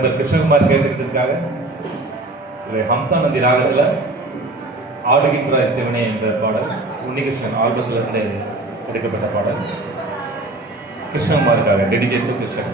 நண்பர் கிருஷ்ணகுமார் கேட்டிருக்கிறதுக்காக ஹம்சாநந்தி ராகத்தில் ஆடுகின்றாய் சிவனே என்ற பாடல் உன்னிகிருஷ்ணன் ஆல்பத்தில் எடுக்கப்பட்ட பாடல் கிருஷ்ணகுமாருக்காக டெடிகேட் டு கிருஷ்ணன்.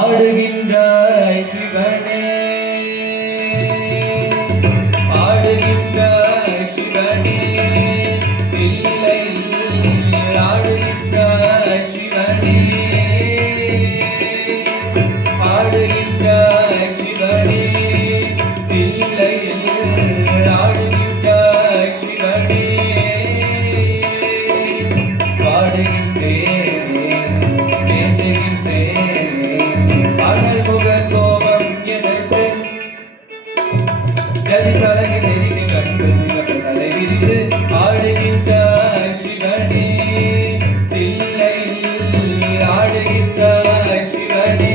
ஆடுகின்றாய் சிவனே, ஆடுகின்றாய் சிவனே, இல்லை ஆடுகின்றாய் சிவனே, ஆடுகின்றாய் சிவனே, இல்லை ஆடுகின்றாய் சிவனே, பாடுகின்றேன் வேண்டுகின்றேன் அனல் முக கோபம் எதற்கு ஜதி சலகை நெறிக்கு கண்டு சிவந்த தலை விரித்து ஆடுகின்றாய் சிவனே, இல்லை ஆடுகின்றாய் சிவனே.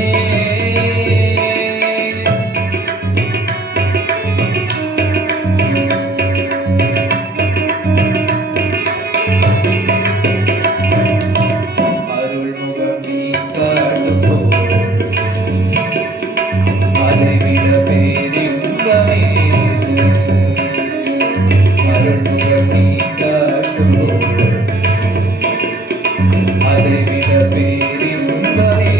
அருள்முகம் நீ காட்டும் அதைவிட பேரின்பமே, அருள்முகம் நீ காட்டும் அதைவிட பேரின்பமே.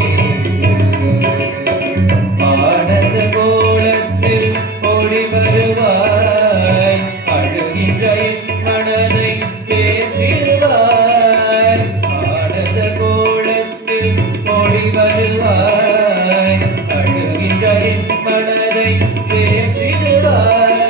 ஆனந்த கோலத்தில் ஓடி வருவாய், அழுகின்ற மனதை தேற்றிடுவாய். ஆனந்த கோலத்தில் ஓடி வருவாய், அழுகின்ற மனதை தேற்றிடுவாய்.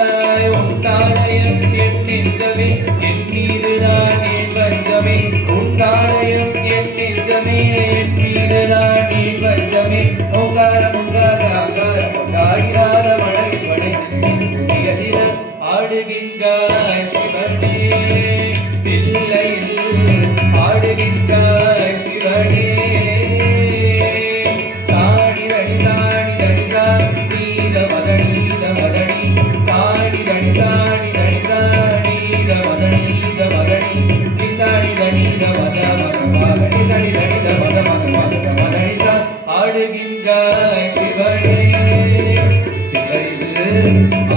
உன் காலயம் என் நெஞ்சமே, என் மீதுதான் என் வஞ்சமே. உன் காலயம் என் நெஞ்சமே, என் மீதுதான் என் வஞ்சமே. ஓங்காரம் உங்கார ஆகாரம் கொண்டாடினார மழை மழை புதியதிர ஆடுகின்றாய் சிவனே, இல்லை ஆடுகின்றாய் சிவனே. சாடி தடி சாடி தடி சாடி மதனி மதனி சாடி தடி சாடி தடி சாடி மதனி மதனி சாடி தனி மத மத மதனி சாடி தனி மத மத மத மதனி சா ஆடுகின்றாய் சிவனே,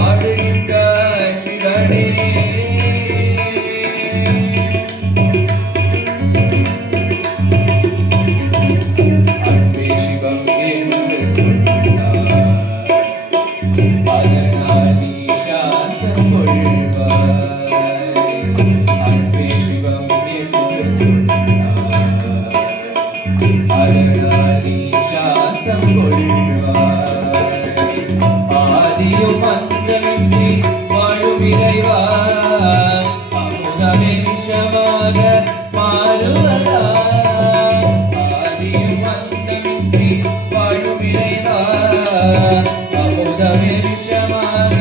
ஆடுகின்றாய் சிவனே. அன்பே சிவம் என்று சொன்னார், அதனால் நீ சாந்தம் கொள்வாய். அன்பே சிவம் என்று சொன்னார், அதனால் நீ சாந்தம் கொள்வாய். ஆதியும் அந்தமின்றி வாழும் இறைவா, அமுதமே விஷமாக மாறுவதா. ஆதியும் அந்தமின்றி வாழும் இறைவா, அமுதமே விஷமாக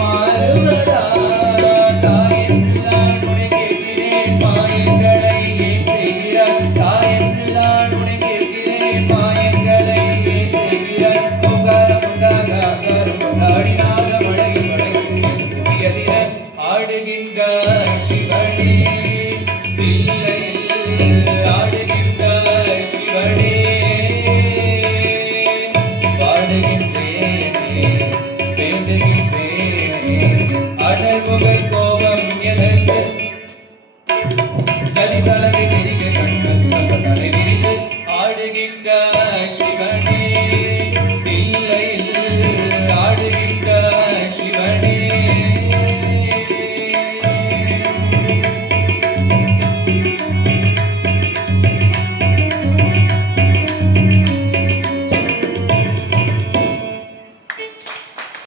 மாறுவதா. தாயென்று நான் உன்னை கேட்கிறேன், மாயங்களை ஏன் செய்கிறாய். தாயென்று நான் உன்னை கேட்கிறேன், மாயங்களை ஏன் செய்கிறாய். ஓங்காரம் உண்டாக ஆகாரம் கொண்டாடினாக மழை மழை புதியதிர ஆடுகின்றாய் சிவனே, இல்லை